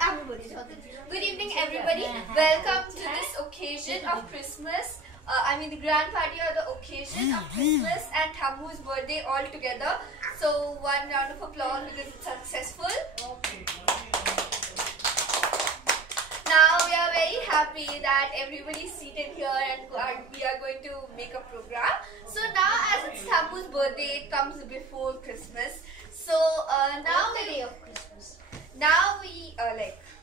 Good evening, everybody. Welcome to this occasion of Christmas. The grand party or the occasion of Christmas and Thammu's birthday all together. So, one round of applause because it's successful. Now we are very happy that everybody is seated here and we are going to make a program. So now, as it's Thammu's birthday, it comes before Christmas. So now the day of Christmas. Now we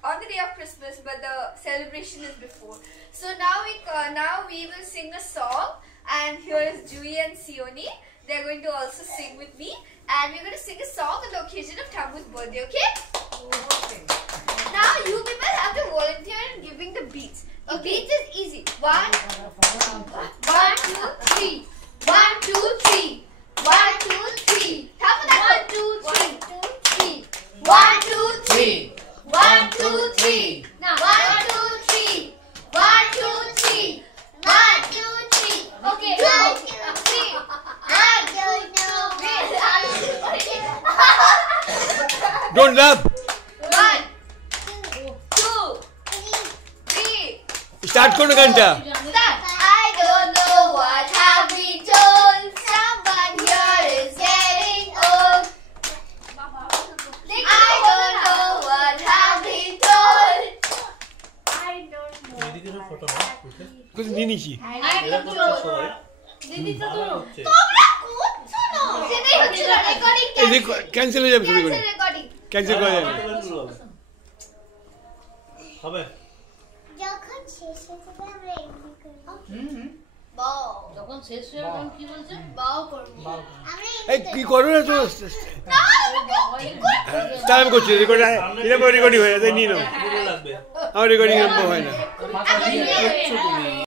on the day of Christmas, but the celebration is before. So now we will sing a song, and here is Jui and Sioni. They are going to also sing with me, and we're going to sing a song on the occasion of Thammu's birthday. Okay? Okay. Now you people have to volunteer in giving the beats. The beats is easy. 1, 2, 3. 1, 2, 3. 1, 2, 3. 1, 2, 3. 1, 2, 3. 1, 2, 3. Now 1, 2, 3. 1, 2, 3. 1, 2, 3. Okay. 2, 3. I don't know. Don't laugh. 1, 2, 3. Start karo ganta. Start. I don't know what have we told. Someone here is getting old. I don't know what have we told. I don't know. कुछ नहीं नीची। I don't know. दीदी तो তোমরা করছো না। সেটাই হচ্ছে না রেকর্ডিং ক্যান্সেল হয়ে যাবে শুরু করে। রেকর্ডিং ক্যান্সেল করা যাবে। হবে। যখন শেষ হয়ে যাবে আমরা এমনি করব। বাও। যখন শেষ হয়ে যাবে তখন কি বলছে? বাও করব। আমরা এই কি করো না তো না স্টার্ট করছি রেকর্ড এটা রেকর্ডিং হয়ে যায় নিয়ে নাও পুরো লাগবে। আমার রেকর্ডিং হয় না।